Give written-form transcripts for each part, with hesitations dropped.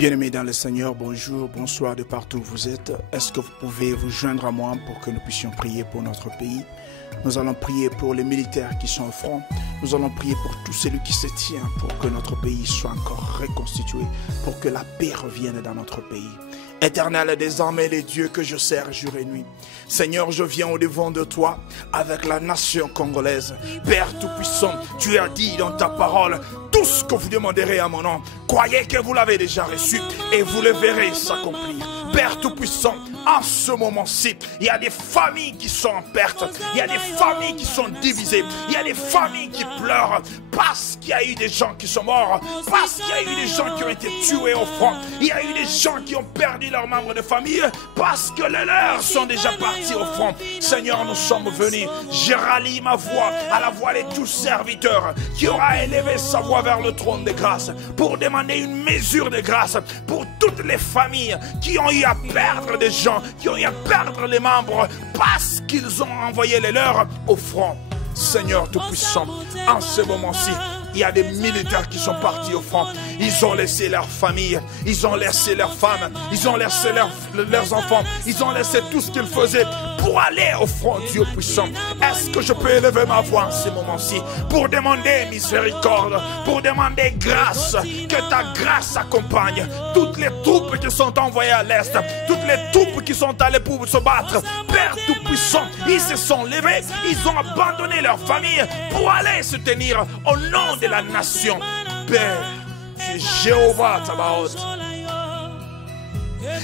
Bien-aimés dans le Seigneur, bonjour, bonsoir de partout où vous êtes. Est-ce que vous pouvez vous joindre à moi pour que nous puissions prier pour notre pays? Nous allons prier pour les militaires qui sont au front. Nous allons prier pour tout celui qui se tient pour que notre pays soit encore reconstitué, pour que la paix revienne dans notre pays. Éternel des armées, les dieux que je sers jour et nuit. Seigneur, je viens au-devant de toi avec la nation congolaise. Père Tout-Puissant, tu as dit dans ta parole, tout ce que vous demanderez à mon nom, croyez que vous l'avez déjà reçu et vous le verrez s'accomplir. Père Tout-Puissant, en ce moment-ci, il y a des familles qui sont en perte, il y a des familles qui sont divisées, il y a des familles qui pleurent parce qu'il y a eu des gens qui sont morts, parce qu'il y a eu des gens qui ont été tués au front, il y a eu des gens qui ont perdu leurs membres de famille parce que les leurs sont déjà partis au front. Seigneur, nous sommes venus, je rallie ma voix à la voix de tout serviteur qui aura élevé sa voix vers le trône de grâce pour demander une mesure de grâce pour toutes les familles qui ont eu à perdre des gens, qui ont eu à perdre les membres parce qu'ils ont envoyé les leurs au front. Seigneur Tout-Puissant, en ce moment-ci, il y a des militaires qui sont partis au front. Ils ont laissé leur famille, ils ont laissé leurs femmes, ils ont laissé leurs enfants, ils ont laissé tout ce qu'ils faisaient pour aller au front, Dieu puissant. Est-ce que je peux élever ma voix en ce moment-ci pour demander miséricorde, pour demander grâce, que ta grâce accompagne toutes les troupes qui sont envoyées à l'Est, toutes les troupes qui sont allées pour se battre. Père Tout-Puissant, ils se sont levés, ils ont abandonné leur famille pour aller se tenir au nom de la nation. Père, tu es Jéhovah Tabaoth.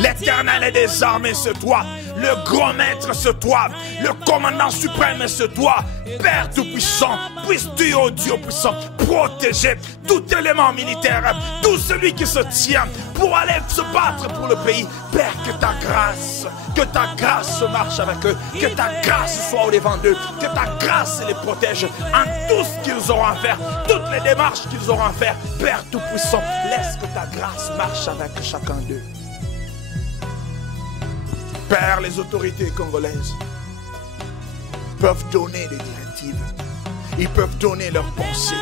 L'Éternel des armées, c'est toi. Le grand maître, c'est toi. Le commandant suprême, c'est toi. Père Tout-Puissant, puisses-tu, oh Dieu puissant, protéger tout élément militaire, tout celui qui se tient pour aller se battre pour le pays. Père, que ta grâce marche avec eux, que ta grâce soit au devant d'eux, que ta grâce les protège en tout ce qu'ils auront à faire, toutes les démarches qu'ils auront à faire. Père Tout-Puissant, laisse que ta grâce marche avec chacun d'eux. Père, les autorités congolaises peuvent donner des directives, ils peuvent donner leurs pensées,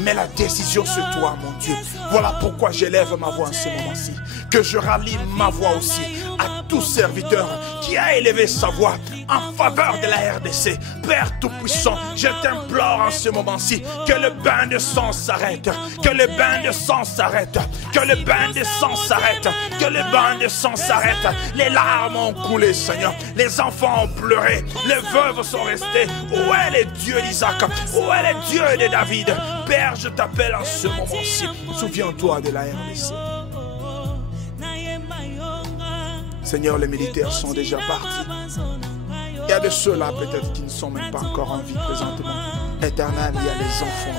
mais la décision c'est toi, mon Dieu. Voilà pourquoi j'élève ma voix en ce moment-ci, que je rallie ma voix aussi à tout serviteur qui a élevé sa voix en faveur de la RDC. Père Tout-Puissant, je t'implore en ce moment-ci que le bain de sang s'arrête, que le bain de sang s'arrête, que le bain de sang s'arrête, que le bain de sang s'arrête. Les larmes ont coulé, Seigneur, les enfants ont pleuré, les veuves sont restées. Où est le Dieu d'Isaac? Où est le Dieu de David? Père, je t'appelle en ce moment-ci. Souviens-toi de la RDC. Seigneur, les militaires sont déjà partis. Il y a de ceux-là peut-être qui ne sont même pas encore en vie présentement. Éternel, il y a les enfants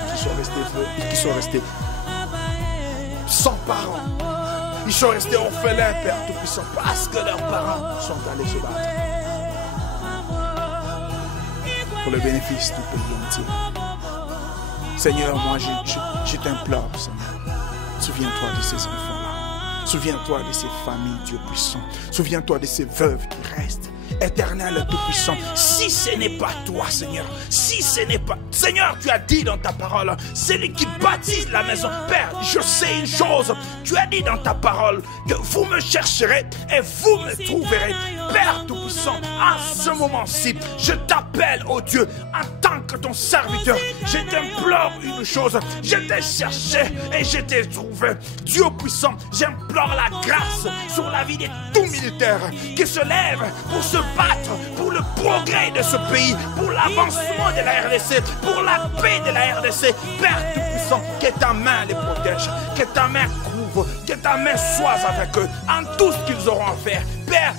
qui sont restés sans parents. Ils sont restés orphelins, Père Tout-Puissant, parce que leurs parents sont allés se battre. Pour le bénéfice du pays entier. Seigneur, moi je t'implore, Seigneur. Souviens-toi de ces enfants-là. Souviens-toi de ces familles, Dieu puissant. Souviens-toi de ces veuves qui restent. Éternel Tout-Puissant, si ce n'est pas toi, Seigneur, si ce n'est pas... Seigneur, tu as dit dans ta parole, celui qui bâtit la maison. Père, je sais une chose, tu as dit dans ta parole que vous me chercherez et vous me trouverez. Père Tout-Puissant, en ce moment-ci, je t'appelle, oh Dieu, en tant que ton serviteur. Je t'implore une chose, je t'ai cherché et je t'ai trouvé. Dieu puissant, j'implore la grâce sur la vie de tout militaire qui se lève pour se battre pour le progrès de ce pays, pour l'avancement de la RDC, pour la paix de la RDC. Père Tout-Puissant, que ta main les protège, que ta main couvre, que ta main soit avec eux en tout ce qu'ils auront à faire. Père,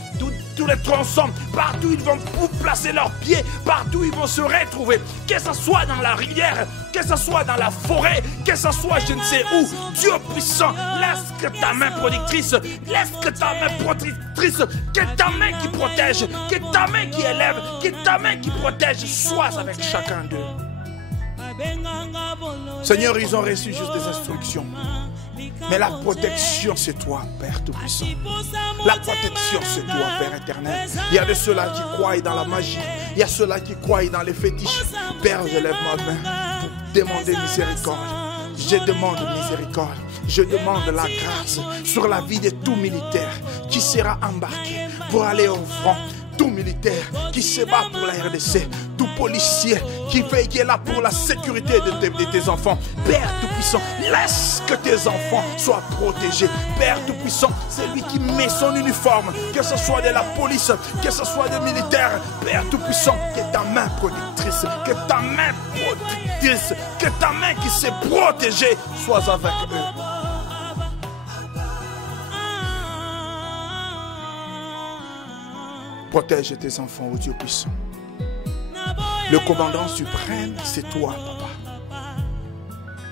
tous les tronçons, partout ils vont placer leurs pieds, partout ils vont se retrouver, que ce soit dans la rivière, que ce soit dans la forêt, que ce soit je ne sais où. Dieu puissant, laisse que ta main productrice, laisse que ta main protectrice, que ta main qui protège, que ta main qui élève, que ta main qui protège soit avec chacun d'eux. Seigneur, ils ont reçu juste des instructions. Mais la protection, c'est toi, Père Tout-Puissant. La protection, c'est toi, Père éternel. Il y a de ceux-là qui croient dans la magie. Il y a ceux-là qui croient dans les fétiches. Père, je lève ma main pour demander miséricorde. Je demande miséricorde. Je demande la grâce sur la vie de tout militaire qui sera embarqué pour aller au front. Tout militaire qui se bat pour la RDC, tout policier qui est là pour la sécurité de tes enfants. Père Tout-Puissant, laisse que tes enfants soient protégés. Père Tout-Puissant, c'est lui qui met son uniforme, que ce soit de la police, que ce soit des militaires. Père Tout-Puissant, que ta main protectrice, que ta main protectrice, que ta main qui s'est protégée soit avec eux. Protège tes enfants, ô Dieu puissant. Le commandant suprême, c'est toi, papa.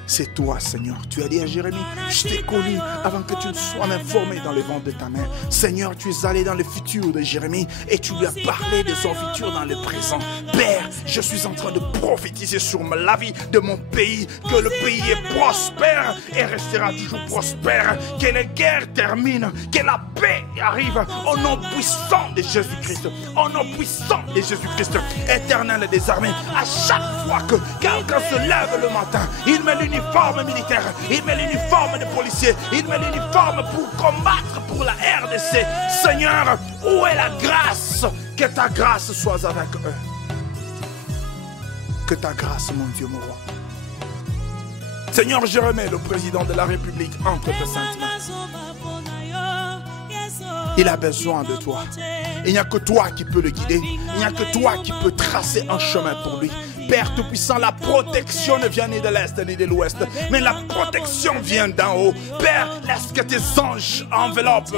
C'est toi, Seigneur. Tu as dit à Jérémie, je t'ai connu avant que tu ne sois même formé dans le ventre de ta mère. Seigneur, tu es allé dans le futur de Jérémie et tu lui as parlé de son futur dans le présent. Père, je suis en train de prophétiser sur la vie de mon pays, que le pays est prospère et restera toujours prospère, que les guerres terminent, que la paix arrive au nom puissant de Jésus-Christ. Au nom puissant de Jésus-Christ, éternel des armées. À chaque fois que quelqu'un se lève le matin, il met l'uniforme militaire, il met l'uniforme de policier, il met l'uniforme pour combattre pour la RDC. Seigneur, où est la grâce? Que ta grâce soit avec eux. Que ta grâce, mon Dieu, mon roi. Seigneur, je remets le président de la République entre tes saintes mains. Il a besoin de toi. Il n'y a que toi qui peux le guider. Il n'y a que toi qui peux tracer un chemin pour lui. Père Tout-Puissant, la protection ne vient ni de l'Est ni de l'Ouest, mais la protection vient d'en haut. Père, laisse que tes anges enveloppent,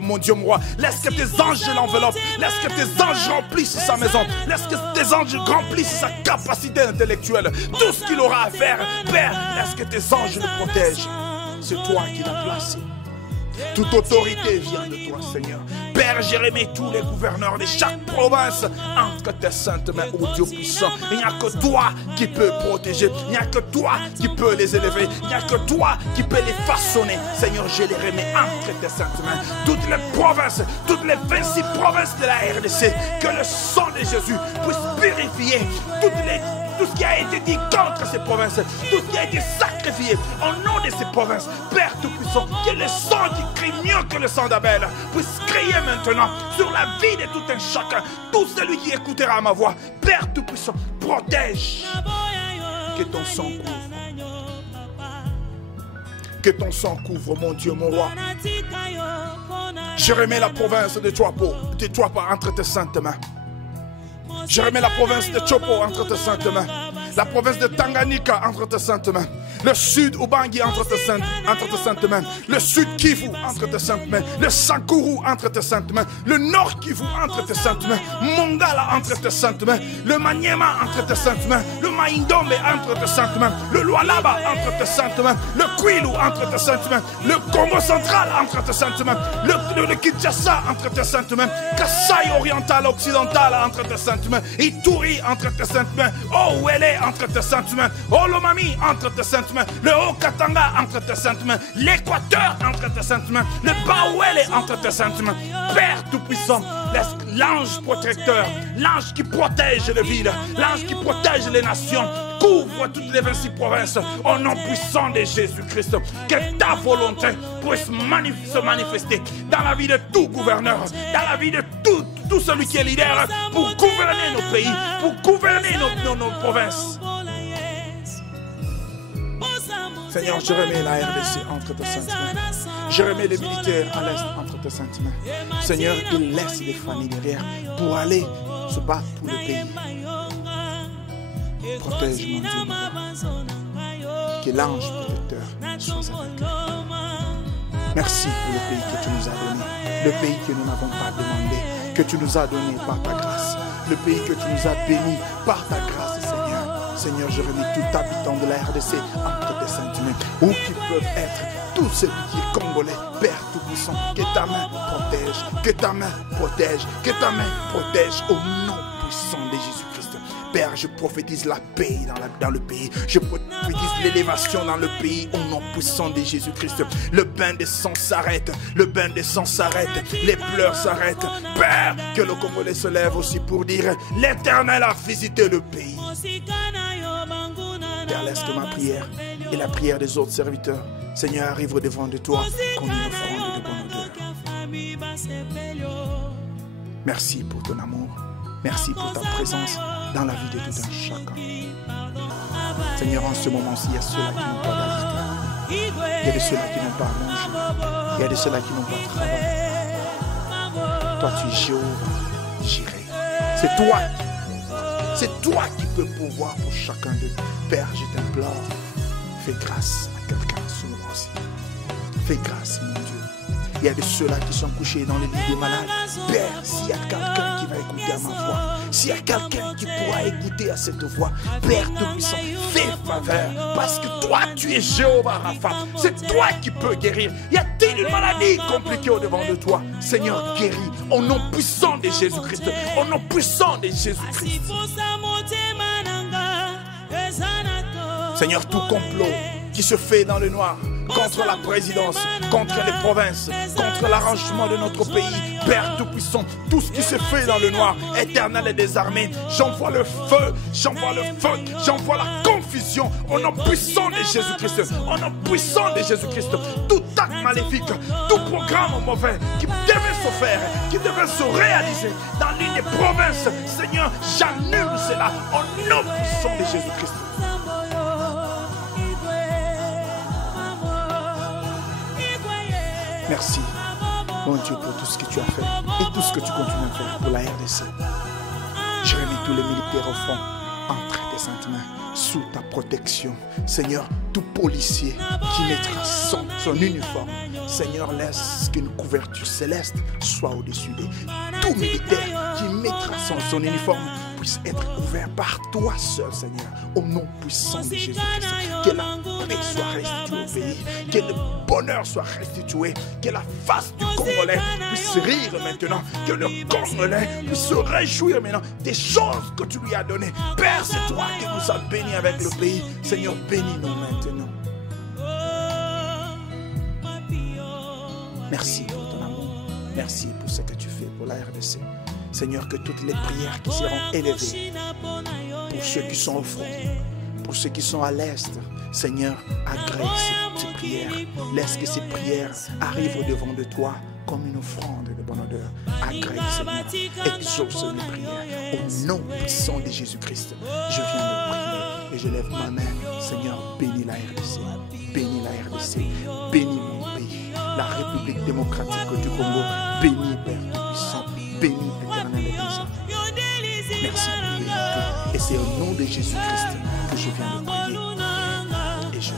mon Dieu, mon roi. Laisse que tes anges l'enveloppent. Laisse que tes anges remplissent sa maison. Laisse que tes anges remplissent sa capacité intellectuelle. Tout ce qu'il aura à faire, Père, laisse que tes anges le protègent. C'est toi qui l'as placé. Toute autorité vient de toi, Seigneur. Père, j'ai remis tous les gouverneurs de chaque province entre tes saintes mains, ô Dieu puissant. Il n'y a que toi qui peux protéger. Il n'y a que toi qui peux les élever. Il n'y a que toi qui peux les façonner. Seigneur, je les remets entre tes saintes mains. Toutes les provinces, toutes les 26 provinces de la RDC, que le sang de Jésus puisse purifier tout ce qui a été dit contre ces provinces, tout ce qui a été sacrifié au nom de ces provinces. Père Tout-Puissant, que le sang qui crie mieux que le sang d'Abel puisse crier maintenant sur la vie de tout un chacun, tout celui qui écoutera ma voix. Père Tout-Puissant, protège. Que ton sang couvre. Que ton sang couvre, mon Dieu, mon roi. Je remets la province de Chopo entre tes saintes mains. Je remets la province de Chopo entre tes saintes mains. La province de Tanganyika entre tes saintes mains. Le sud Ubangi entre tes saintes mains. Le sud Kivu entre tes saintes mains. Le Sankuru entre tes saintes mains. Le nord Kivu entre tes saintes mains. Mongala entre tes saintes mains. Le Maniema entre tes saintes mains. Le Maïndombe entre tes saintes mains. Le Lualaba entre tes saintes mains. Le Kwilu entre tes saintes mains. Le Congo central entre tes saintes mains. Le Kinshasa entre tes saintes mains. Kasaï oriental occidental entre tes saintes mains. Ituri entre tes saintes mains. Oh Ouélé entre tes saintes mains. Oh Lomami entre tes saintes mains. Le Haut-Katanga entre tes saintes mains. L'Équateur entre tes saintes mains. Le Baouélé entre tes saintes mains. Père Tout-Puissant, laisse l'ange protecteur, l'ange qui protège les villes, l'ange qui protège les nations, couvre toutes les 26 provinces au nom puissant de Jésus-Christ. Que ta volonté puisse se manifester dans la vie de tout gouverneur, dans la vie de tout celui qui est leader, pour gouverner nos pays, pour gouverner nos provinces. Seigneur, je remets la RDC entre tes saintes mains. Je remets les militaires à l'Est entre tes saintes mains. Seigneur, il laisse les familles derrière pour aller se battre pour le pays. Protège, mon Dieu, que l'ange protecteur soit avec eux. Merci pour le pays que tu nous as donné, le pays que nous n'avons pas demandé, que tu nous as donné par ta grâce, le pays que tu nous as béni par ta grâce, Seigneur. Seigneur, je remets tout habitant de la RDC entre tes saintes mains, où qu'ils peuvent être, tous ceux qui sont congolais, Père Tout-Puissant, que ta main protège, que ta main protège, que ta main protège au nom puissant de Jésus-Christ. Père, je prophétise la paix dans le pays. Je prophétise l'élévation dans le pays au nom puissant de Jésus-Christ. Le bain de sang s'arrête. Le bain de sang s'arrête. Les pleurs s'arrêtent. Père, que le Congolais se lève aussi pour dire l'Éternel a visité le pays. Père, laisse que ma prière et la prière des autres serviteurs, Seigneur, arrivent devant de toi comme une offrande de bonne odeur. Merci pour ton amour. Merci pour ta présence dans la vie de tout un chacun. Seigneur, en ce moment-ci, il y a ceux-là qui n'ont pas d'alité. Il y a de ceux-là qui n'ont pas à manger. Il y a de ceux-là qui n'ont pas à travailler. Toi, tu es Jéhovah, Jireh. C'est toi qui peux pouvoir pour chacun d'eux. Père, je t'implore, fais grâce à quelqu'un ce moment-ci. Fais grâce, mon Dieu. Il y a de ceux-là qui sont couchés dans les lits des malades. Père, s'il y a quelqu'un qui va écouter à ma voix, s'il y a quelqu'un qui pourra écouter à cette voix, Père Tout-Puissant, fais faveur. Parce que toi, tu es Jéhovah Rapha. C'est toi qui peux guérir. Y a-t-il une maladie compliquée au-devant de toi? Seigneur, guéris au nom puissant de Jésus-Christ. Au nom puissant de Jésus-Christ. Seigneur, tout complot qui se fait dans le noir contre la présidence, contre les provinces, contre l'arrangement de notre pays, Père Tout-Puissant, tout ce qui se fait dans le noir, éternel et désarmé, j'envoie le feu, j'envoie la confusion au nom puissant de Jésus-Christ, au nom puissant de Jésus-Christ. Tout acte maléfique, tout programme mauvais qui devait se faire, qui devait se réaliser dans l'une des provinces, Seigneur, j'annule cela au nom puissant de Jésus-Christ. Merci, mon Dieu, pour tout ce que tu as fait et tout ce que tu continues à faire pour la RDC. Je remets tous les militaires au fond, entre tes saintes mains, sous ta protection. Seigneur, tout policier qui mettra son uniforme, Seigneur, laisse qu'une couverture céleste soit au-dessus d'eux. Tout militaire qui mettra son uniforme puisse être couvert par toi seul, Seigneur, au nom puissant de Jésus-Christ. Que la paix soit restituée au pays, que le bonheur soit restitué, que la face du Congolais puisse rire maintenant, que le Congolais puisse se réjouir maintenant des choses que tu lui as données. Père, c'est toi qui nous as bénis avec le pays. Seigneur, bénis-nous maintenant. Merci pour ton amour. Merci pour ce que tu fais pour la RDC. Seigneur, que toutes les prières qui seront élevées pour ceux qui sont au front, pour ceux qui sont à l'est, Seigneur, agrée ces prières. Laisse que ces prières arrivent devant de toi comme une offrande de bonne odeur. Agrée, Seigneur, exauce les prières. Au nom puissant de Jésus-Christ, je viens de prier et je lève ma main. Seigneur, bénis la RDC, bénis la RDC, bénis mon pays, la République démocratique du Congo, bénis Père Tout-Puissant, bénis éternel et désormais. Merci pour tout. Et c'est au nom de Jésus-Christ que je viens de prier. Et je